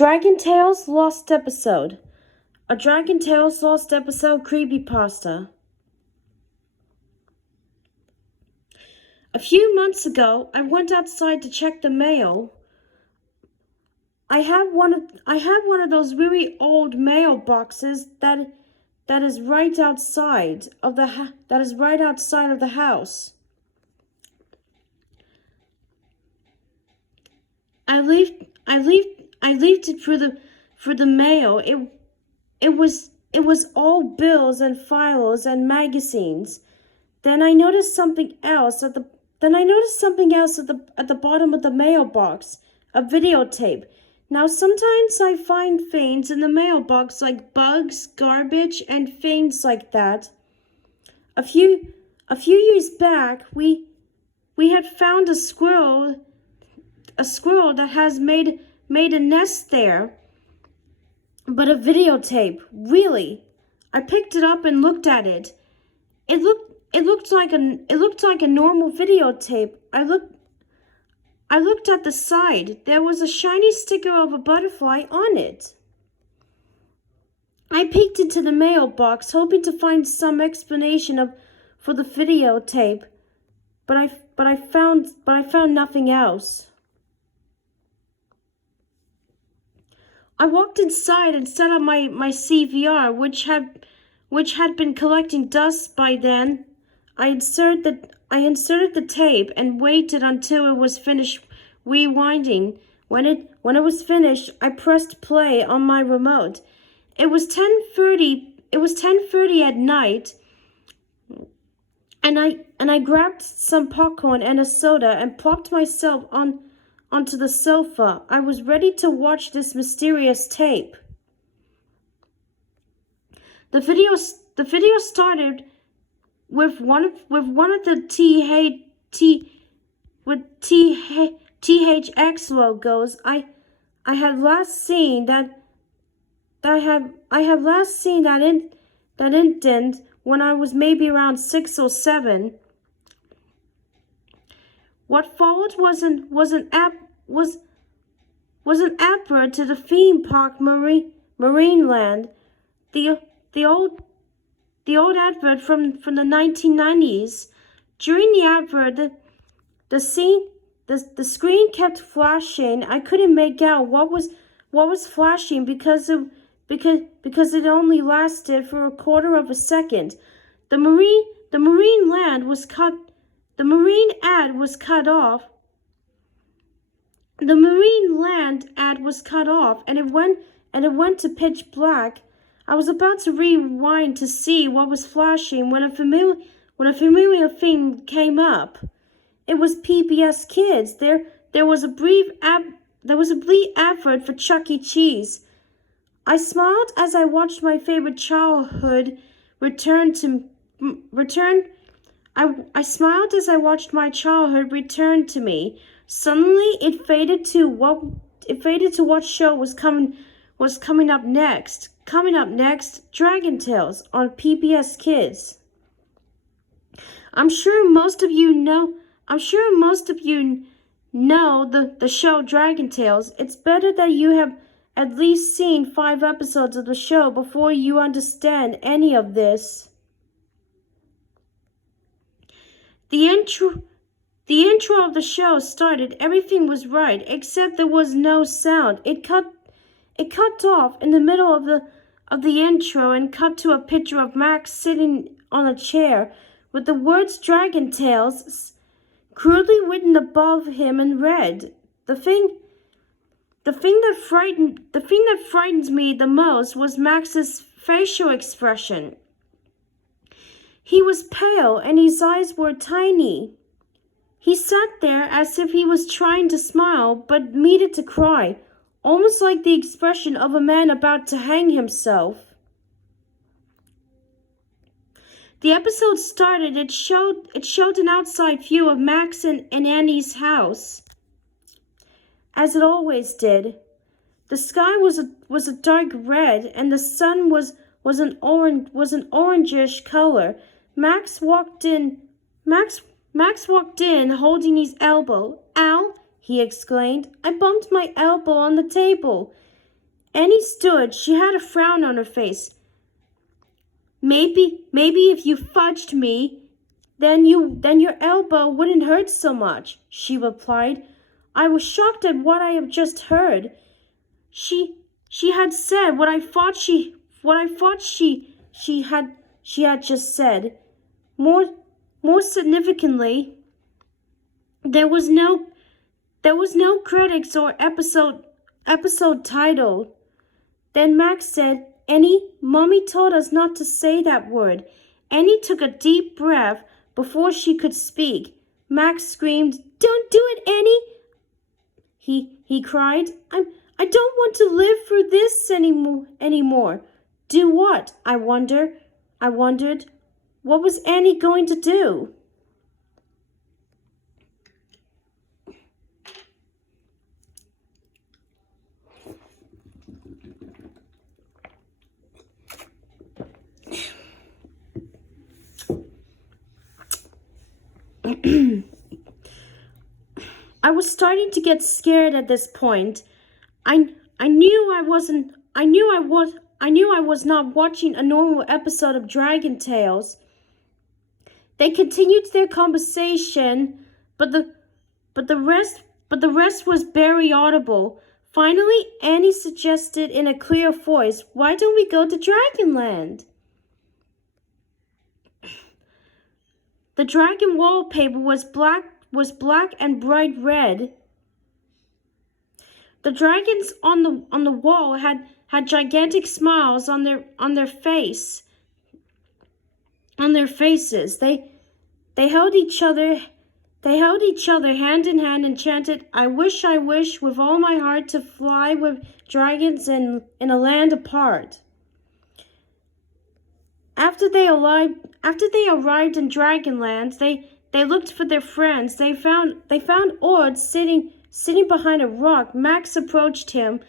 Dragon Tales Lost Episode. A Dragon Tales Lost Episode Creepypasta. A few months ago, I went outside to check the mail. I have one of those really old mailboxes that is right outside of the house. I leaved it for the mail. It was all bills and files and magazines. Then I noticed something else at the bottom of the mailbox, a videotape. Now sometimes I find things in the mailbox like bugs, garbage, and things like that. A few years back, we had found a squirrel that has made a nest there. But a videotape, really. I picked it up and looked at it. It looked like a normal videotape. I looked at the side. There was a shiny sticker of a butterfly on it. I peeked into the mailbox, hoping to find some explanation for the videotape, but I found nothing else. I walked inside and set up my CVR, which had been collecting dust by then. I inserted the tape and waited until it was finished rewinding. When it was finished, I pressed play on my remote. It was 10:30. It was 10:30 at night, and I grabbed some popcorn and a soda and plopped myself onto the sofa. I was ready to watch this mysterious tape. The video started with one of the THX logos. I had last seen that indent when I was maybe around 6 or 7. What followed was an advert to the theme park Marineland. The old advert from the 1990s. During the advert, the screen kept flashing. I couldn't make out what was flashing because it only lasted for a quarter of a second. The marine ad was cut off. The marine land ad was cut off, and it went to pitch black. I was about to rewind to see what was flashing when a familiar thing came up. It was PBS Kids. There was a brief advert for Chuck E. Cheese. I smiled as I watched my favorite childhood return. I smiled as I watched my childhood return to me. Suddenly, it faded to what show was coming up next. Coming up next, Dragon Tales on PBS Kids. I'm sure most of you know the show Dragon Tales. It's better that you have at least seen 5 episodes of the show before you understand any of this. The intro of the show started. Everything was right, except there was no sound. It cut off in the middle of the intro and cut to a picture of Max sitting on a chair with the words Dragon Tales crudely written above him in red. The thing that frightens me the most was Max's facial expression. He was pale and his eyes were tiny. He sat there as if he was trying to smile but needed to cry, almost like the expression of a man about to hang himself. The episode started. It showed an outside view of Max and Annie's house, as it always did. The sky was a dark red, and the sun was an orangish color. Max walked in holding his elbow. "Ow!" he exclaimed. "I bumped my elbow on the table." Annie stood. She had a frown on her face. Maybe if you fudged me, then your elbow wouldn't hurt so much, she replied. I was shocked at what I had just heard. She had said what I thought she had just said. More significantly, there was no credits or episode title. Then Max said, Annie, Mommy told us not to say that word. Annie took a deep breath before she could speak. Max screamed, Don't do it, Annie! He cried, I don't want to live through this anymore. Do what? I wondered. What was Annie going to do? I was starting to get scared at this point. I knew I was not watching a normal episode of Dragon Tales. They continued their conversation, but the rest was barely audible. Finally, Annie suggested in a clear voice, Why don't we go to Dragonland? The dragon wallpaper was black and bright red. The dragons on the wall had gigantic smiles on their faces. They held each other hand in hand and chanted, I wish with all my heart to fly with dragons in a land apart. After they arrived in Dragonland, they looked for their friends. They found Ord sitting behind a rock. Max approached him.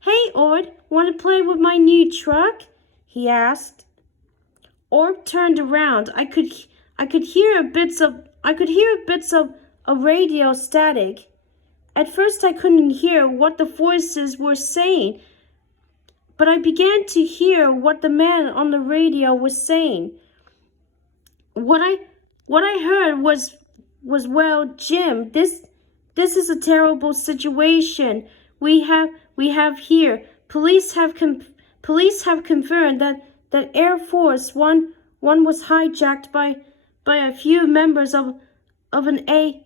Hey, Ord, want to play with my new truck? He asked. Ord turned around. I could hear bits of a radio static. At first I couldn't hear what the voices were saying, but I began to hear what the man on the radio was saying. What I heard was well, Jim, this is a terrible situation we have here. Police have confirmed that Air Force One was hijacked by a few members of an AI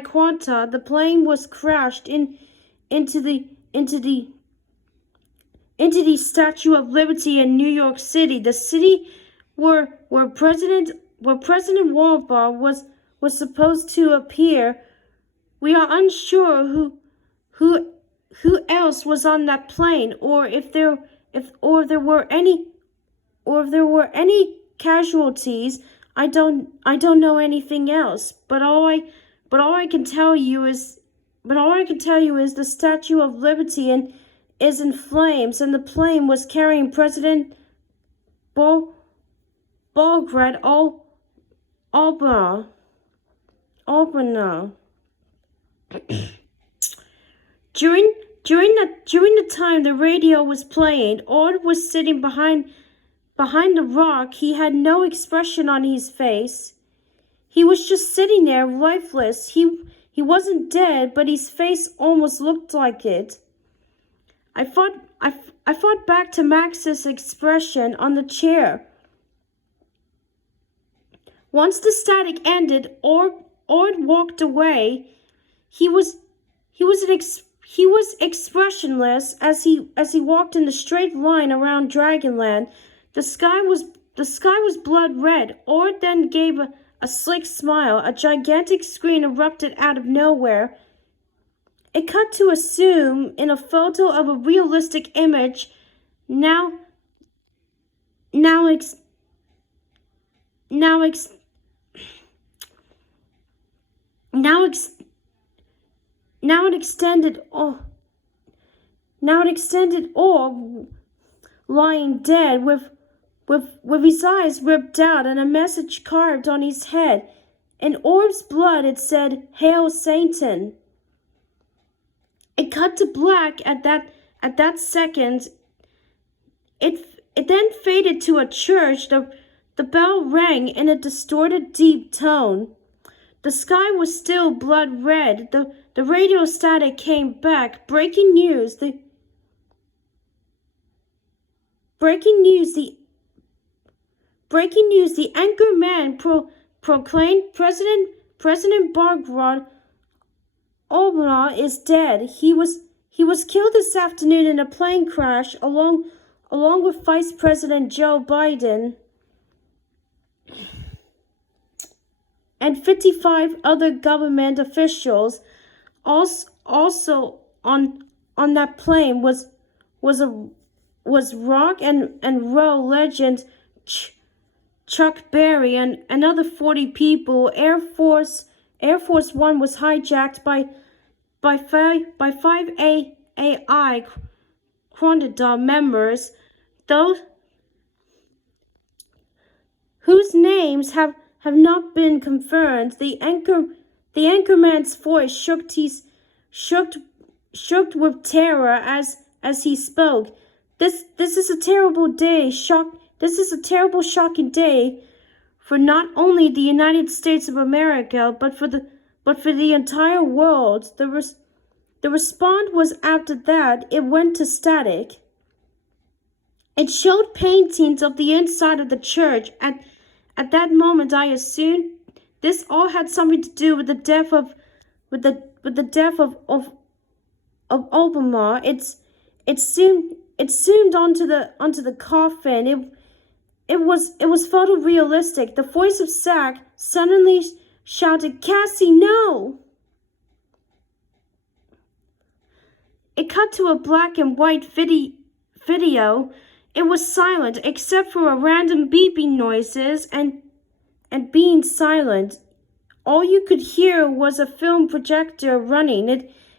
quanta. The plane was crashed into the Statue of Liberty in New York City, the city where President Walbar was supposed to appear. We are unsure who else was on that plane, or if there were any casualties. I don't know anything else. But all I can tell you is the Statue of Liberty is in flames, and the plane was carrying President Balgrad Albana. During the time the radio was playing, Ord was sitting behind the rock. He had no expression on his face. He was just sitting there, lifeless. He wasn't dead, but his face almost looked like it. I thought back to Max's expression on the chair. Once the static ended, Ord walked away. He was expressionless as he walked in a straight line around Dragonland. The sky was blood red. Ord then gave a slick smile. A gigantic screen erupted out of nowhere. It cut to a zoom in a photo of a realistic image. Now it extended orb lying dead with his eyes ripped out and a message carved on his head. In Orb's blood it said, "Hail Satan." It cut to black at that second. It then faded to a church. The bell rang in a distorted, deep tone. The sky was still blood red. The radio static came back. Breaking news. The anchor man proclaimed President Barack Obama is dead. He was killed this afternoon in a plane crash along with Vice President Joe Biden and 55 other government officials. Also on that plane was rock and roll legend Chuck Berry and another 40 people. Air Force One was hijacked by five AI Quantidom members, those whose names have not been confirmed. The anchorman's voice shook with terror as he spoke. This is a terrible day. This is a terrible, shocking day for not only the United States of America, but for the entire world. The response was after that. It went to static. It showed paintings of the inside of the church. At that moment, I assumed this all had something to do with the death of Obama. It zoomed onto the coffin. It was photorealistic. The voice of Zach suddenly shouted, "Cassie, no!" It cut to a black and white video. It was silent except for a random beeping noises and being silent. All you could hear was a film projector running.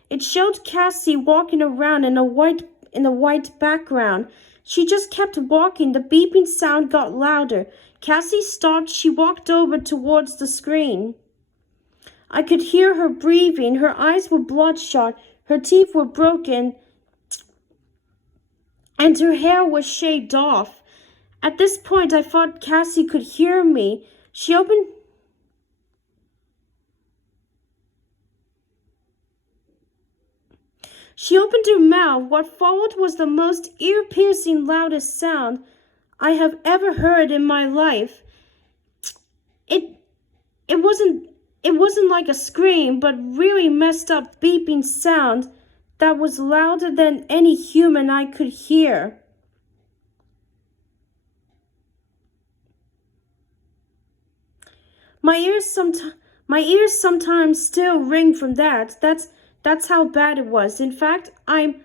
It showed Cassie walking around in a white background. She just kept walking. The beeping sound got louder. Cassie stopped. She walked over towards the screen. I could hear her breathing. Her eyes were bloodshot. Her teeth were broken. And her hair was shaved off. At this point, I thought Cassie could hear me. She opened her mouth. What followed was the most ear-piercing, loudest sound I have ever heard in my life. It wasn't like a scream, but really messed up beeping sound that was louder than any human I could hear. My ears sometimes still ring from that. That's how bad it was. In fact, I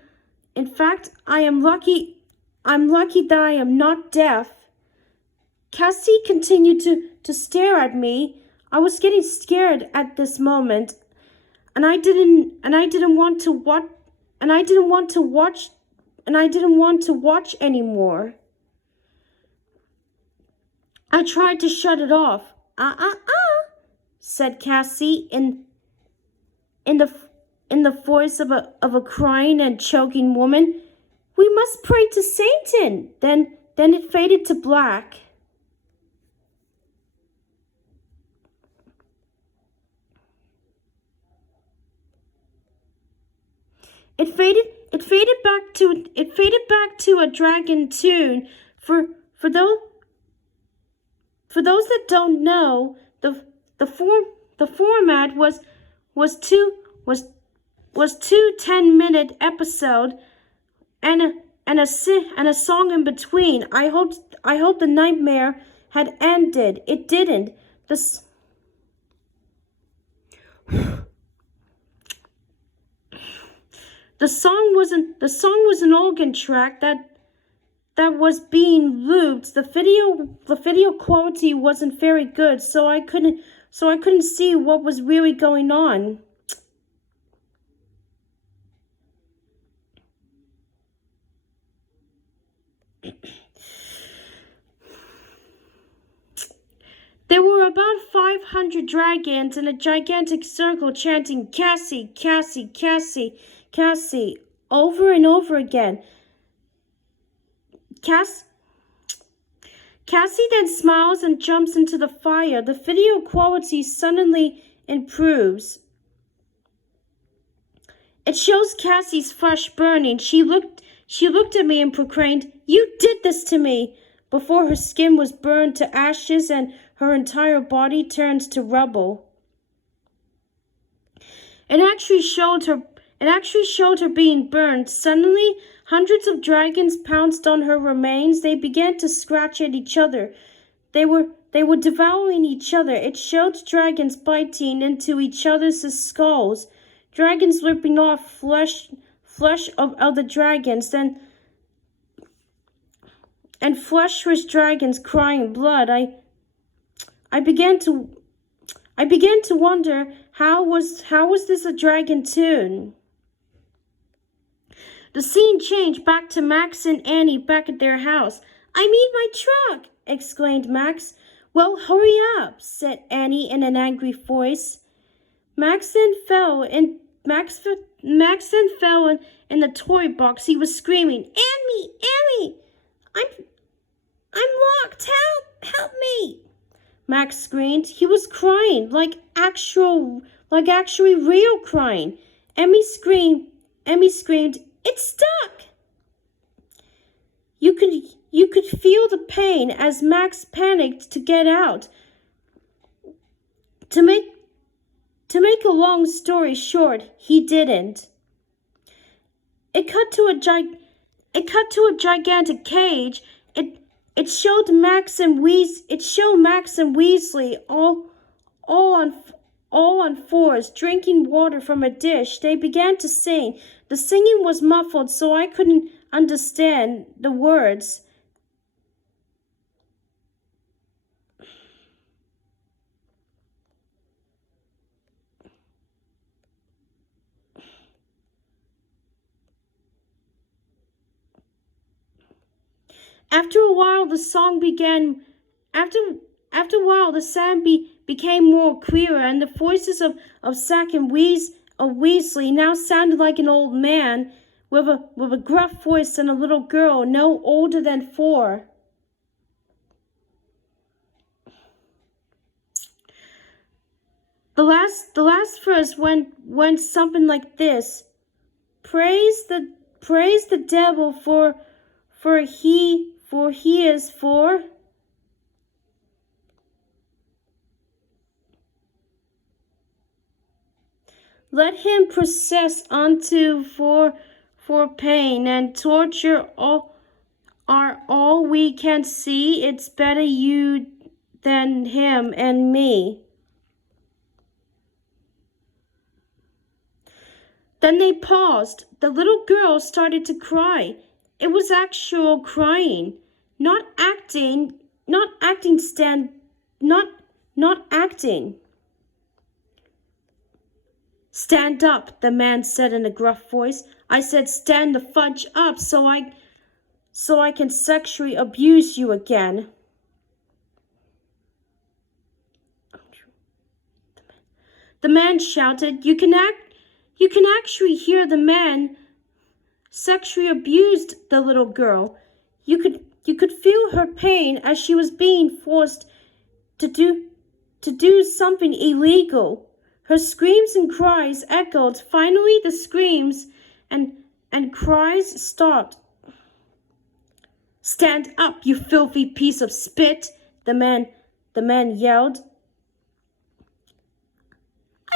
am lucky that I am not deaf. Cassie continued to stare at me. I was getting scared at this moment, and I didn't want to watch anymore. I tried to shut it off. Said Cassie in the voice of a crying and choking woman. "We must pray to Satan." Then it faded to black. It faded back to a dragon tune. For those that don't know, the format was two 10-minute episode and a song in between. I hope the nightmare had ended. It didn't. The song was an organ track that was being looped. The video quality wasn't very good, so I couldn't see what was really going on. There were were about 500 dragons in a gigantic circle chanting Cassie, Cassie, Cassie, Cassie over and over again. Cassie then smiles and jumps into the fire. The video quality suddenly improves. It shows Cassie's flesh burning. She looked at me and proclaimed, "You did this to me," before her skin was burned to ashes and her entire body turned to rubble. It actually showed her being burned. Suddenly, hundreds of dragons pounced on her remains. They began to scratch at each other. They were devouring each other. It showed dragons biting into each other's skulls. Dragons ripping off flesh of other dragons, and fleshless dragons crying blood. I began to wonder, how was this a dragon tune? The scene changed back to Max and Annie back at their house. "I need my truck!" exclaimed Max. "Well, hurry up," said Annie in an angry voice. Max then fell in the toy box. He was screaming, Annie, I'm locked, help me." Max screamed. He was crying, like actually real crying. Emmy screamed, "It's stuck!" You could feel the pain as Max panicked to get out. To make a long story short, he didn't. It cut to a gigantic cage. It showed Max and Weasley all on fours, drinking water from a dish. They began to sing. The singing was muffled, so I couldn't understand the words. After a while, the song began. After a while, the sound became more clearer, and the voices of Zack and Weasley now sounded like an old man with a gruff voice and a little girl no older than 4. The last verse went something like this: Praise the devil for he is for. Let him possess unto for pain and torture are all we can see. It's better you than him and me. Then they paused. The little girl started to cry. It was actual crying, not acting. "Stand up," the man said in a gruff voice. "I said stand the fudge up so I can sexually abuse you again." The man shouted. You can actually hear the man sexually abused the little girl. You could feel her pain as she was being forced to do something illegal. Her screams and cries echoed. Finally, the screams and cries stopped. "Stand up, you filthy piece of spit," the man yelled.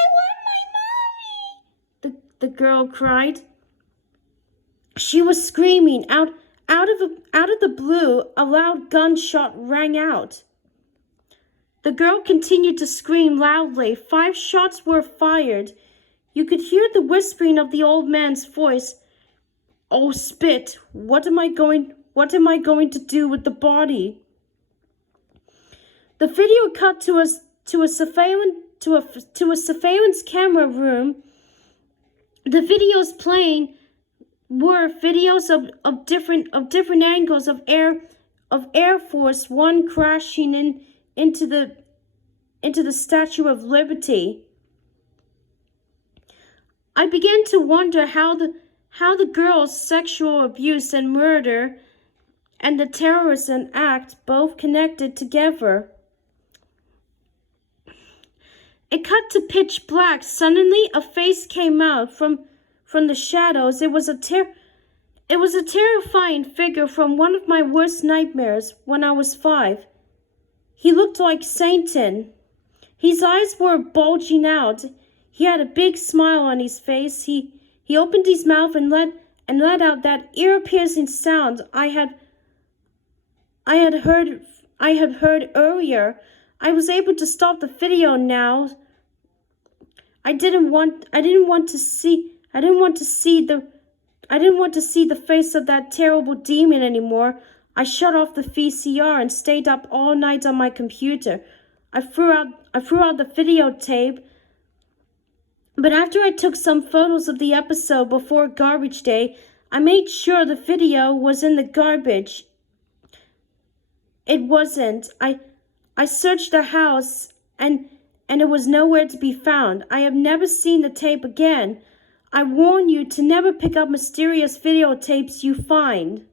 "I want my mommy," the girl cried. She was screaming. Out of the blue, a loud gunshot rang out. The girl continued to scream loudly. 5 shots were fired. You could hear the whispering of the old man's voice. "Oh, spit! What am I going to do with the body?" The video cut to a surveillance camera room. The videos playing were videos of different angles of Air Force One crashing into the into the Statue of Liberty. I began to wonder how the girl's sexual abuse and murder and the terrorism act both connected together. It cut to pitch black. Suddenly, a face came out from the shadows. It was a terrifying figure from one of my worst nightmares when I was 5. He looked like Satan. His eyes were bulging out. He had a big smile on his face. He opened his mouth and let out that ear-piercing sound I had heard earlier. I was able to stop the video now. I didn't want to see the face of that terrible demon anymore. I shut off the VCR and stayed up all night on my computer. I threw out the videotape, but after I took some photos of the episode before garbage day, I made sure the video was in the garbage. It wasn't. I searched the house and it was nowhere to be found. I have never seen the tape again. I warn you to never pick up mysterious videotapes you find.